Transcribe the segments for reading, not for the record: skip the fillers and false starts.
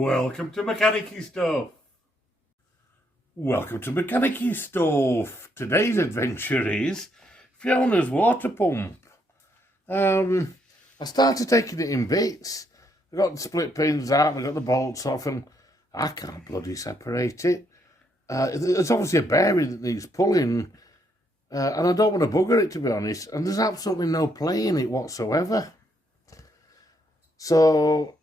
Welcome to Mechanicy Stuff. Welcome to Mechanicy Stuff. Today's adventure is Fiona's water pump. I started taking it in bits. I got the split pins out, I got the bolts off, and I can't bloody separate it. There's obviously a bearing that needs pulling, and I don't want to bugger it, to be honest, and there's absolutely no play in it whatsoever. So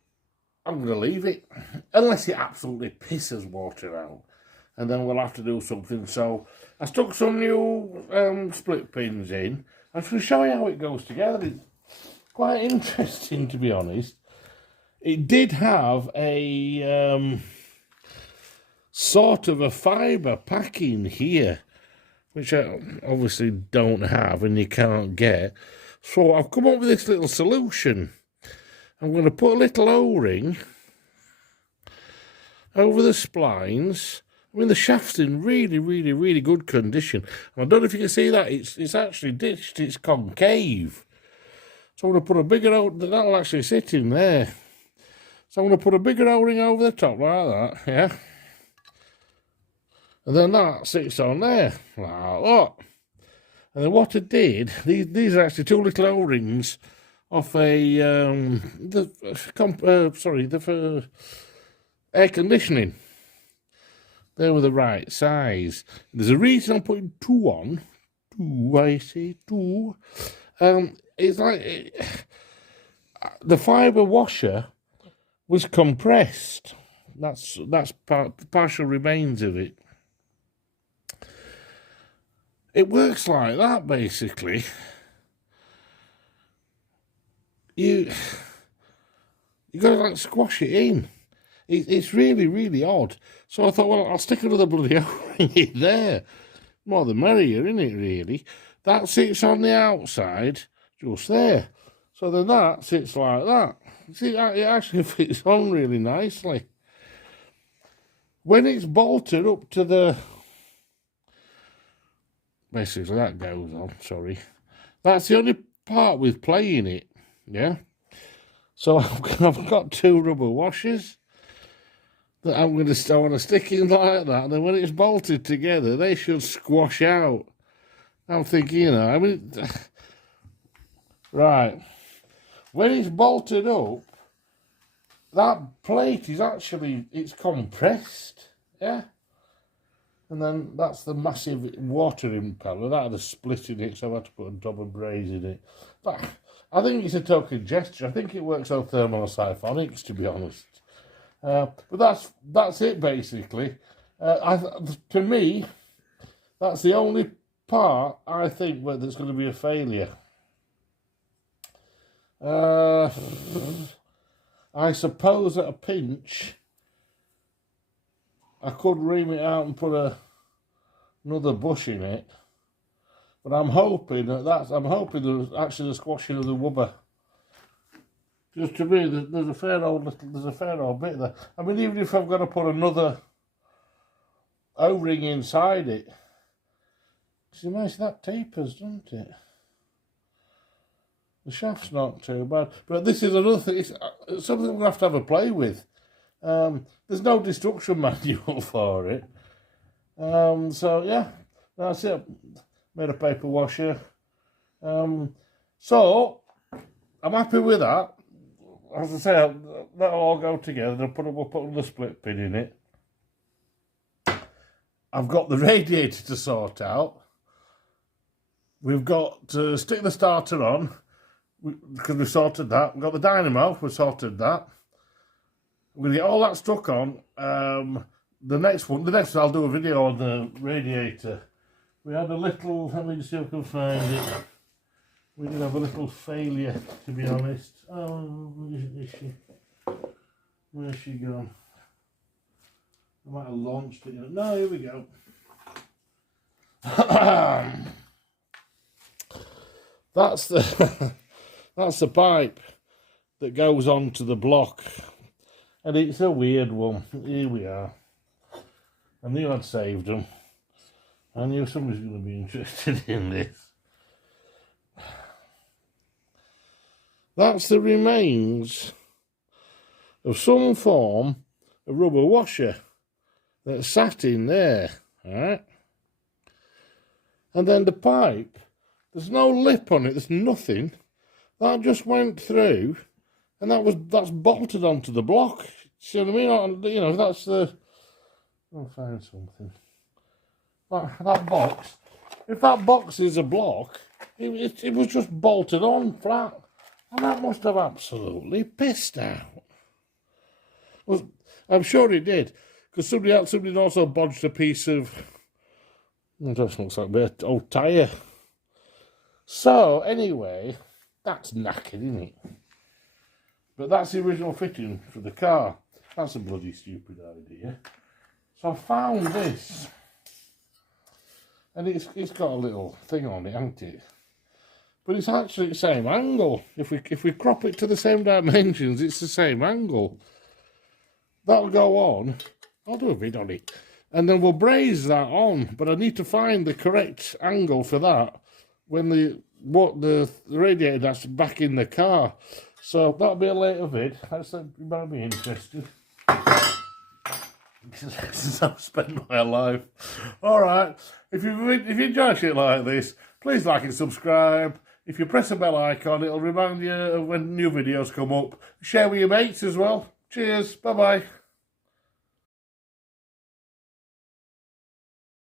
I'm going to leave it, unless it absolutely pisses water out, and then we'll have to do something. So I stuck some new split pins in. I'm going to show you how it goes together. It's quite interesting, to be honest. It did have a sort of a fibre packing here, which I obviously don't have and you can't get. So I've come up with this little solution. I'm going to put a little O-ring over the splines. I mean, the shaft's in really good condition. And I don't know if you can see that. It's actually ditched. It's concave. So I'm going to put a bigger O-ring. That'll actually sit in there. So I'm going to put a bigger O-ring over the top like that, yeah? And then that sits on there, like that. And then what I did, these are actually two little O-rings off a air conditioning. They were the right size. There's a reason I'm putting two on. I say two. It's like the fibre washer was compressed. That's partial remains of it. It works like that, basically. You got to like squash it in. It's really odd. So I thought, well, I'll stick another bloody O-ring in there. More the merrier, isn't it, really? That sits on the outside, just there. So then that sits like that. See, it actually fits on really nicely. When it's bolted up to the... Basically, that goes on, sorry. That's the only part with playing it. Yeah, so I've got two rubber washers that I want to stick in like that, and then when it's bolted together, they should squash out. I'm thinking, I mean, right, when it's bolted up, that plate is actually, it's compressed, yeah, and then that's the massive water impeller. That had a split in it, so I had to put a double braze in it. But I think it's a token gesture. I think it works on thermosyphonics, to be honest. But that's it, basically. To me, that's the only part I think where there's going to be a failure. I suppose at a pinch, I could ream it out and put another bush in it. But I'm hoping there's actually the squashing of the rubber. Just to me, there's a fair old bit there. I mean, even if I've got to put another O-ring inside it, see, nice that tapers, doesn't it? The shaft's not too bad, but this is another thing. It's something we'll have to have a play with. There's no destruction manual for it. So yeah, that's it. Made a paper washer. So I'm happy with that. As I say, that'll all go together. We'll put the split pin in it. I've got the radiator to sort out. We've got to stick the starter on because we've sorted that. We've got the dynamo. We've sorted that. We're going to get all that stuck on. The next one I'll do a video on the radiator. We had a little, let me just see if I can find it. We did have a little failure, to be honest. Oh, where's she gone? I might have launched it. No, here we go. That's the pipe that goes onto the block. And it's a weird one. Here we are. I knew I'd saved them. I knew somebody's going to be interested in this. That's the remains of some form a rubber washer that sat in there, right? And then the pipe, there's no lip on it, there's nothing. That just went through, and that's bolted onto the block. See what I mean? You know, that's the... I'll find something. That box. If that box is a block, it was just bolted on flat. And that must have absolutely pissed out. Well, I'm sure it did. Because somebody had also bodged a piece of... It just looks like an old tyre. So, anyway, that's knackered, isn't it? But that's the original fitting for the car. That's a bloody stupid idea. So I found this. And it's got a little thing on it, hasn't it? But it's actually the same angle. If we crop it to the same dimensions, it's the same angle. That'll go on. I'll do a vid on it. And then we'll braze that on. But I need to find the correct angle for that when the radiator that's back in the car. So that'll be a later vid. You better be interested. This is how I spend my life. Alright, if you enjoy shit like this, please like and subscribe. If you press the bell icon, it'll remind you of when new videos come up. Share with your mates as well. Cheers, bye bye.